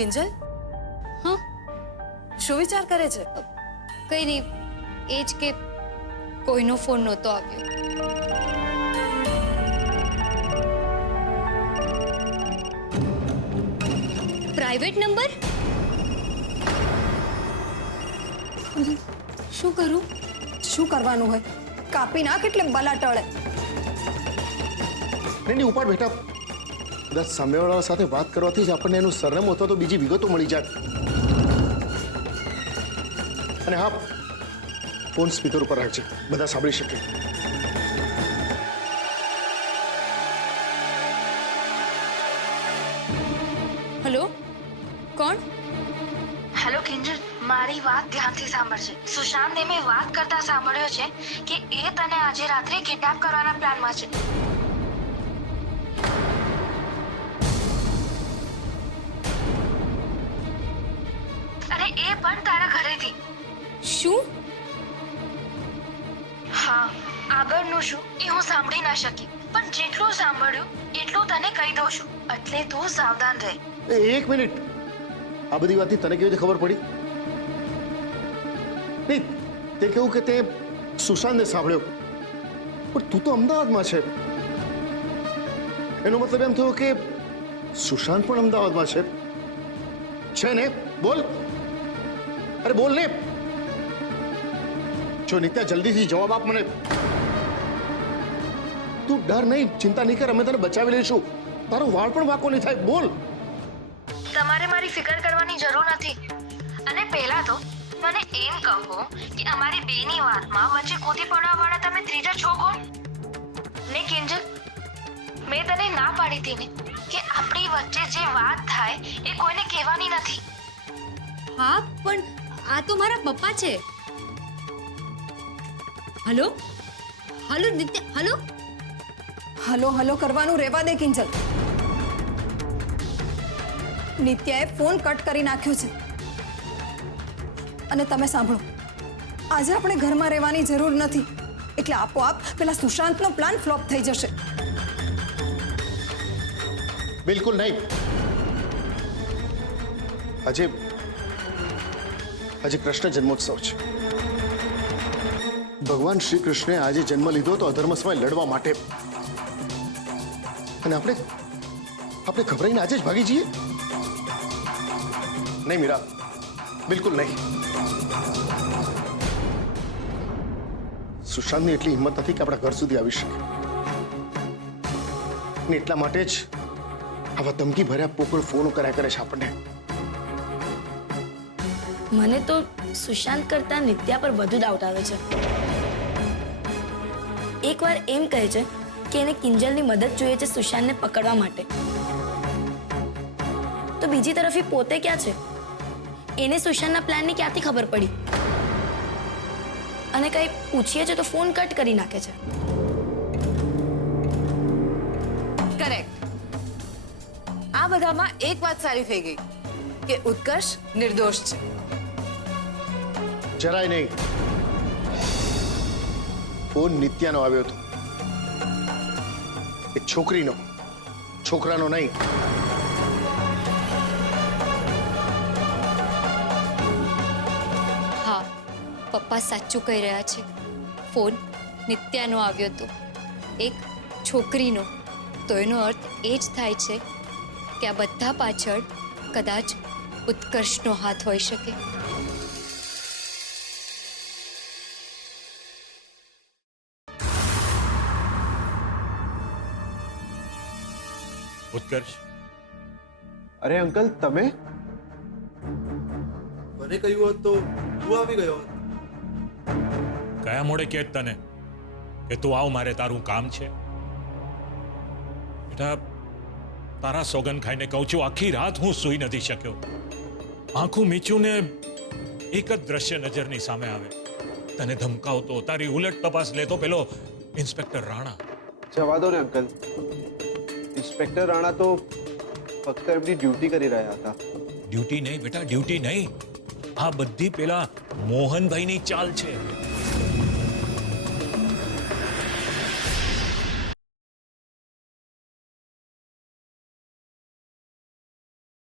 કિંજલ, હા શું વિચાર કરે છે? કઈ નહીં, એ જ કે કોઈનો ફોન નહોતો આવ્યો. Private number? શું કરું? શું કરવાનું હોય? કાપી નાખ એટલે બલા ટળે. નહીં ઉપાડ બેટા. કદાચ સામેવાળા સાથે વાત કરવાથી જ આપણને એનું સરનામું અથવા તો બીજી વિગતો મળી જાય. અને હા, ફોન સ્પીકર ઉપર રાખજે, બધા સાંભળી શકે. હેલો, કોણ? હેલો કિંજલ, મારી વાત ધ્યાનથી સાંભળજે. સુશાંતને મેં વાત કરતા સાંભળ્યો છે કે એ તને આજે રાત્રે કિડનેપ કરવાના પ્લાનમાં છે. અને એ પણ તારા ઘરેથી. શું? હા, આગળનું શું એ હું સાંભળી ના શકી, પણ જેટલું સાંભળ્યું એટલું તને કહી દઉં છું, એટલે તું સાવધાન રહે. એક મિનિટ, આ બધી વાતથી તને કેવી રીતે ખબર પડી? નહીં, તે કહ્યું કે તે સુશાંતને સાંભળ્યો, પણ તું તો અમદાવાદમાં છે. એનો મતલબ એમ થયો કે સુશાંત પણ અમદાવાદમાં છે ને? બોલ, અરે બોલ ને. જો નિત્યા, જલ્દીથી જવાબ આપ મને. તું ડર નહીં, ચિંતા નહીં કર, અમે તને બચાવી લઈશું. તારો વાળ પણ વાંકો નહીં થાય. બોલ. તમારે મારી ફિકર કરવાની જરૂર નથી. અને પહેલા તો મને એમ કહો કે અમારી બેની વાતમાં વચ્ચે કૂદી પડવા વાળા તમે ત્રીજા છો કોણ? ને કિંજલ, મેં તને ના પાડી હતી ને કે આપણી વચ્ચે જે વાત થાય એ કોઈને કહેવાની નથી. હા, પણ આ તો મારા પપ્પા છે. હલો હલો નિત્ય, હલો. હલો હલો કરવાનું રહેવા દે કિંજલ. નિત્યાએ ફોન કટ કરી નાખ્યો છે. અને તમે સાંભળો, આજે આપણે ઘરમાં રહેવાની જરૂર નથી, એટલે આપોઆપ પેલા સુશાંતનો પ્લાન ફ્લોપ થઈ જશે. બિલકુલ નહીં. આજે કૃષ્ણ જન્મોત્સવ છે. ભગવાન શ્રી કૃષ્ણે આજે જન્મ લીધો તો અધર્મ સામે લડવા માટે. અને આપણે ગભરાઈને આજે જ ભાગી જઈએ? નહીં મીરા, બિલકુલ નહીં. સુશાંતની એટલી હિંમત નથી કે આપણા ઘર સુધી આવી શકે. અને એટલા માટે જ આવા ધમકી ભર્યા પોકળ ફોનો કર્યા કરે છે આપણને. મને તો સુશાંત કરતા નિત્યા પર વધુ ડાઉટ આવે છે. એકવાર એમ કહે છે કે એને કિંજલની મદદ જોઈએ છે સુશાંતને પકડવા માટે, તો બીજી તરફ એ પોતે ક્યાં છે? એને સુશાંતના પ્લાનની ક્યાંથી ખબર પડી? અને કંઈ પૂછીએ છે તો ફોન કટ કરી નાખે છે. કરેક્ટ. આ બધામાં એક વાત સારી થઈ ગઈ કે ઉત્કર્ષ નિર્દોષ છે. જરાય નહીં. ફોન નિત્યાનો આવ્યો હતો, એક છોકરીનો, છોકરાનો નહીં. હા, પપ્પા સાચું કહી રહ્યા છે. ફોન નિત્યાનો આવ્યો હતો, એક છોકરીનો. તો એનો અર્થ એ જ થાય છે કે આ બધા પાછળ કદાચ ઉત્કર્ષનો હાથ હોઈ શકે. ઉત્કર્ષ, અરે અંકલ, તમે? મને કહ્યું હોત તો તું આવી ગયો હોત. કયા મોડે કે તને કે તું આવ, મારે તારું કામ છે? બેટા, તારા સોગન ખાઈને કહું છું, આખી રાત હું સૂઈ નથી શક્યો. આંખું મીચું ને એક જ દ્રશ્ય નજરની સામે આવે. તને ધમકાવતો, તારી ઉલટ તપાસ લેતો પેલો ઇન્સ્પેક્ટર રાણા. જવા દો ને અંકલ. ઇન્સ્પેક્ટર રાણા તો ફક્ત એમની ડ્યુટી કરી રહ્યા હતા. ડ્યુટી નહીં બેટા, ડ્યુટી નહીં. આ બધી પેલા મોહનભાઈની ચાલ છે.